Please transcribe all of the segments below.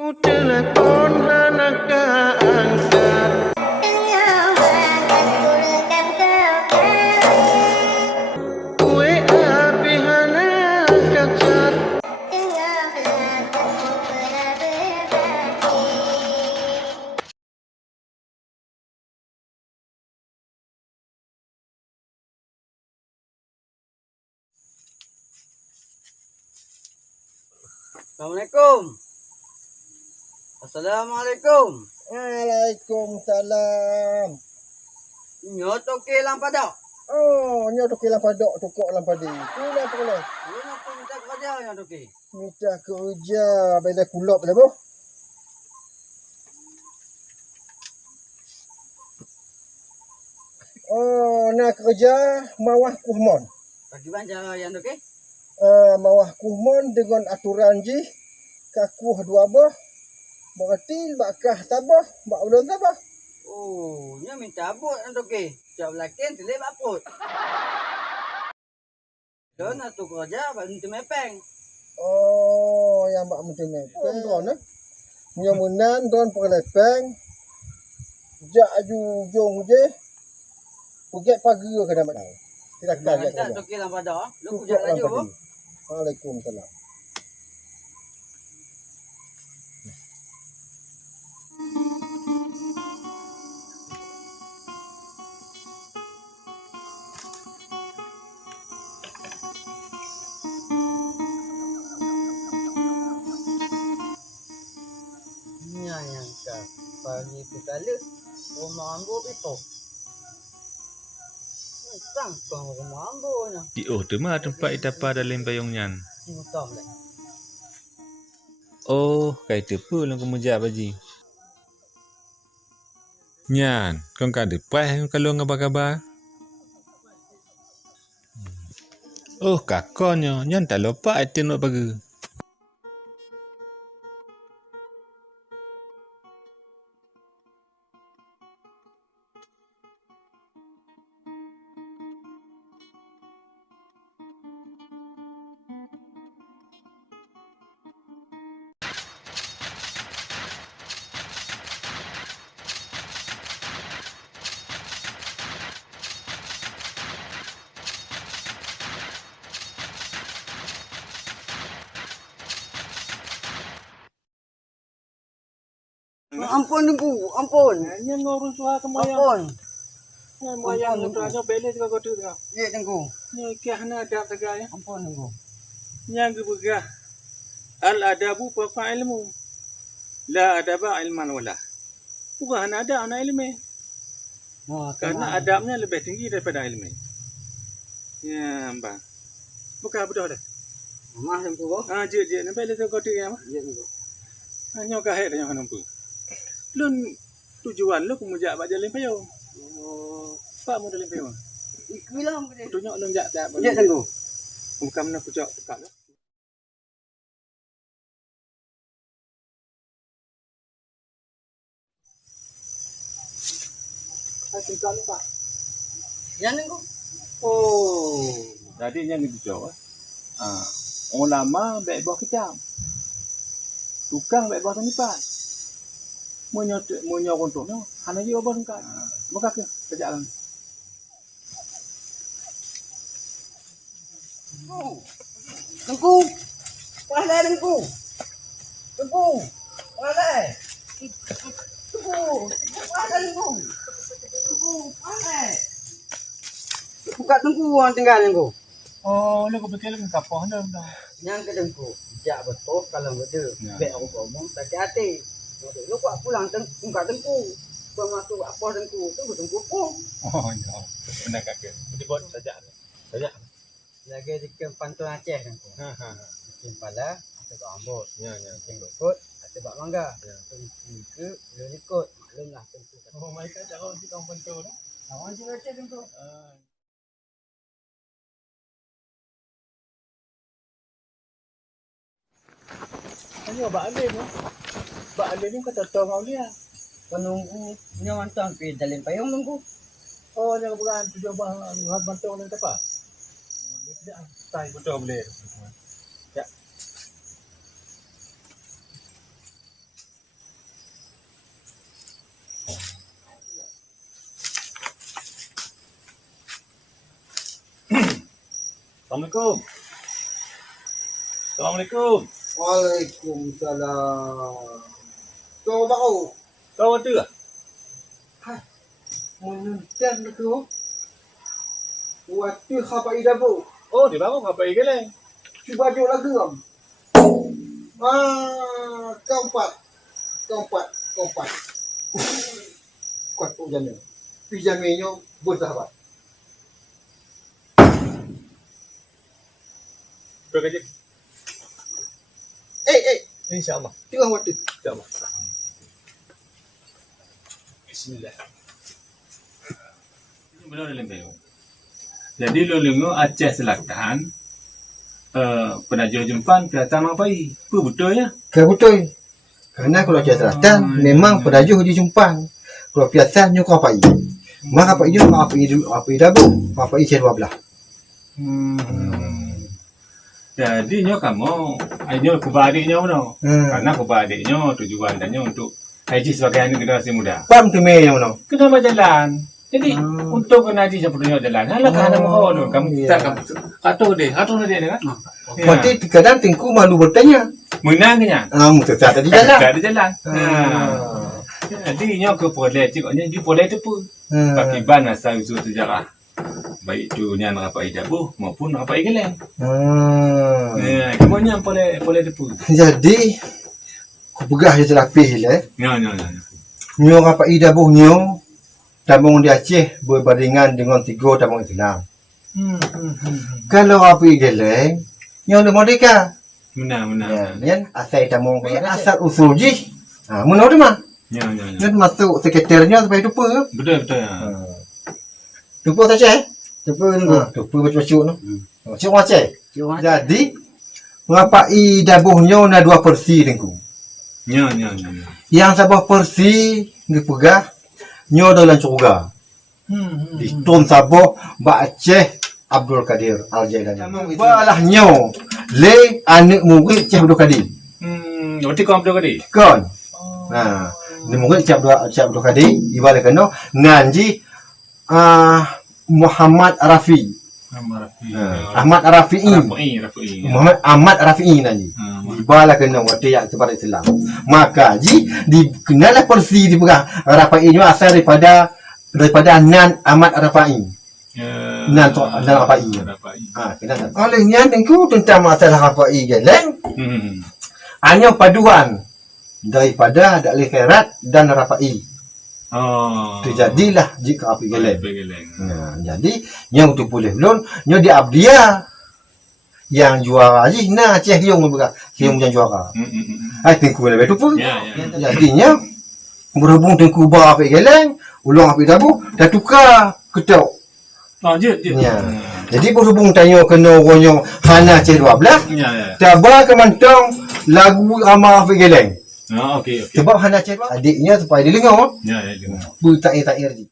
Ku telepon anak tak angkat. WA pihana cacat. Assalamualaikum. Assalamualaikum. Waalaikumsalam. Nyo toke lang pada. Oh, nyo toke lang padok, tokok lang padi. Kena apa kena? Lu nak minta kerja yang toke. Minta kerja, bela kulop lah boh. Oh, nak kerja mawah kuhmon. Bagi banca yang toke. Mawah kuhmon dengan aturan ji. Kakuh dua boh. Berarti bakah tabah, bak ulun tabah. Oh, nyo minta abut yang toke. Jawab lakin tile baput. Don tu kerja bagi tu mepeng. Oh, yang bak macam ni. Don Nyo munan don perlepeng. Jak aju jong je. Pugek pagi ke dah mak. Tidak kaya Minta kerja. toke lang pada. Lu Pugek kerja lang laju. padi. Waalaikumsalam. Nya yang ka pagi tu kala rumah ambo pito. Sang kong rumah ambo nya. Di tu mah tempat itapa dalam bayong nyan. Sing tom le. Oh, kai tu pun lang kemuja baji. Nyan, kong ka depai kalau ngaba-gaba. Oh, kakonyo, nyan tak lupa itu nak bagi. Ampun tengku, ampun. Nya ngurus suah kemoyang. Ampun. Moyang mutranya bele juga kotu juga. Ye tengku. Nya kiahna adab segala. Ampun tengku. Nya gebegah. Al adabu fa ilmu. La adaba ilman wala. Bukan ada anak ilmu. Oh, Karena adabnya lebih tinggi daripada ilmu. Ya, bang. Bukan betul dah. Mama tengku boh. Je nampak le kotu ya. Ye tengku. Hanya kahit dah yang nampu. Lun tujuan lu kemuja bak jalan payo. Oh, Pak mu dalam payo. ikulah boleh. Tunjuk lun jak tak. Ye tengku. Bukan mana pucak dekat lah. Tinggal ni Pak. Yang tengku. Oh, jadi yang itu jauh. Orang lama baik buah kecam. Tukang baik buah tanipan. Munyo kontok no. Hana je buah sengkat. Buka ke kerja lang. Tengku. Pahala tengku. Tengku. Pahala. Tengku. Pahala tengku. Tengku. Pahala. Buka tengku orang tinggal tengku. Oh, lu kebetul lu kapal dah. Yang ke tengku. Jak betul kalau benda. Ya. Baik aku ngomong tak hati. Lu kuat pulang tengku. Buka tengku. Kau masuk apa tengku. Tengku pun. Oh, ya. Benar kakek. Jadi buat saja. Saja. Lagi di Pantun Aceh tengku. Mungkin pala. Atau bak ambut. Ya. Mungkin ikut. Atau bak mangga. Tengku ke. Lu ikut. Maklum lah tengku. Oh, mereka tak orang di kampung tu dah. Awak juga Aceh tengku. Hanya Bak Alim tu. Bak Alim ni kata tahu mau dia. Penunggu. Ini mantang ke jalan payung tengku. Oh, yang bukan tujuan bantu orang apa? Dia tidak tai betul boleh. Ya. Assalamualaikum. Assalamualaikum. Waalaikumsalam. Kau tahu? Kau ada ke? Menuntan tu. Waktu khapa ida bu. Oh, di bawah apa lagi lah? Cuba jauh lagi am. Keempat. Kuat tu jana. Pijamanya bersahabat. Berkerja. InsyaAllah. Tengah waktu. InsyaAllah. Bismillah. Benar dalam bayu. Jadi lolongo Aceh Selatan, penajuh jempan Piatan Mapai. Apa betul ya? Betul. Kerana kalau Aceh Selatan memang pedajuh di Jumpang. Kalau Piatan nyo Kapai. Maka Kapai nyo apa dabu. Kapai C12. Jadi nyo kamu, nyo kubadiknya no. Karena kubadiknya tujuan dannya untuk haji sebagai anak generasi muda. Pam tu me yang mana? Kenapa jalan? Jadi untuk kena haji sepertinya jalan. Halah kan nama kau tu. Kamu tak kamu. Atau dia kan? Nanti kadang tingku malu bertanya. Menangnya. Mungkin tak ada di jalan. Tak ada jalan. Jadi nyo ke boleh cikoknya dia boleh tu pun. Pakai ban asal usul sejarah. Baik tu ni anak apa idabu maupun apa igeleng. Kemudian boleh depu. Jadi ku pegah je terapih le. Ya. Nyo apa idabu nyo tabung di Aceh berbandingan dengan 3 tabung Islam. Kalau apa igeleng nyo ada merdeka. Benar. Kan asal tabung asal usul je. Mana tu mah? Ya. Kan masuk sekretarnya sampai lupa. Betul. Lupa tak Aceh? Lupa baca-baca tu. Cik Aceh. Jadi ngapai dabuhnya na 2 persi tengku. Ya. Yang sabah persi dipegah nyo dalam curga. Di Tun Sabah Mbak Aceh Abdul Kadir Al-Jailani. Balah nyo le anak murid Cik Abdul Kadir. Berarti kau Abdul Kadir? Kon. Ni murid Cik Abdul Kadir ibarat kena nganji Muhammad Rafi. Ahmad Rafi'i. Muhammad Ahmad Rafi'i nanti. Ibalah kena waktu yang sebarang Islam. Maka dikenalah persi dipegang. Rafi'i ni asal daripada Nan Ahmad Rafi'i. Nan Rafi'i. Kenal. Olehnya tengku tentang masalah Rafi'i geleng. Hanya paduan daripada Dalil Khairat dan Rafi'i. Terjadilah jika api geleng. Jadi yang tu boleh belum nyo di Abdia yang juara je nah Aceh Hiung berah Hiung yang juara. Tengku lebih tu pun. Jadinya berhubung tengku ba api geleng, ulang api dabu dah tukar ketok. Jadi berhubung tanya kena orangnya Hana Aceh 12. Tabah ke mantong lagu Amar api geleng. Okey. Sebab Hana Aceh adiknya supaya dia dengar. Ya, dengar. Bertair-tair je.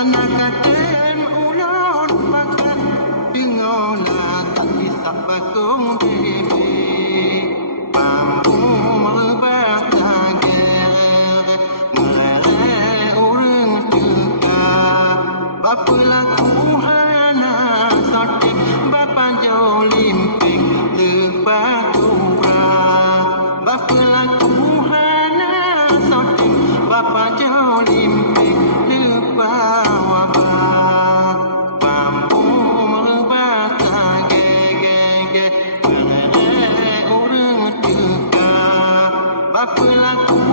Anak katen ulon makan dengolah tak bisa bakung dewe Pampu merebak tager Ngare orang teka Bapa laku hana sotik Bapa jolimping lepas kurang Bapa laku hana sotik Bapa jolimping lepas Apa laku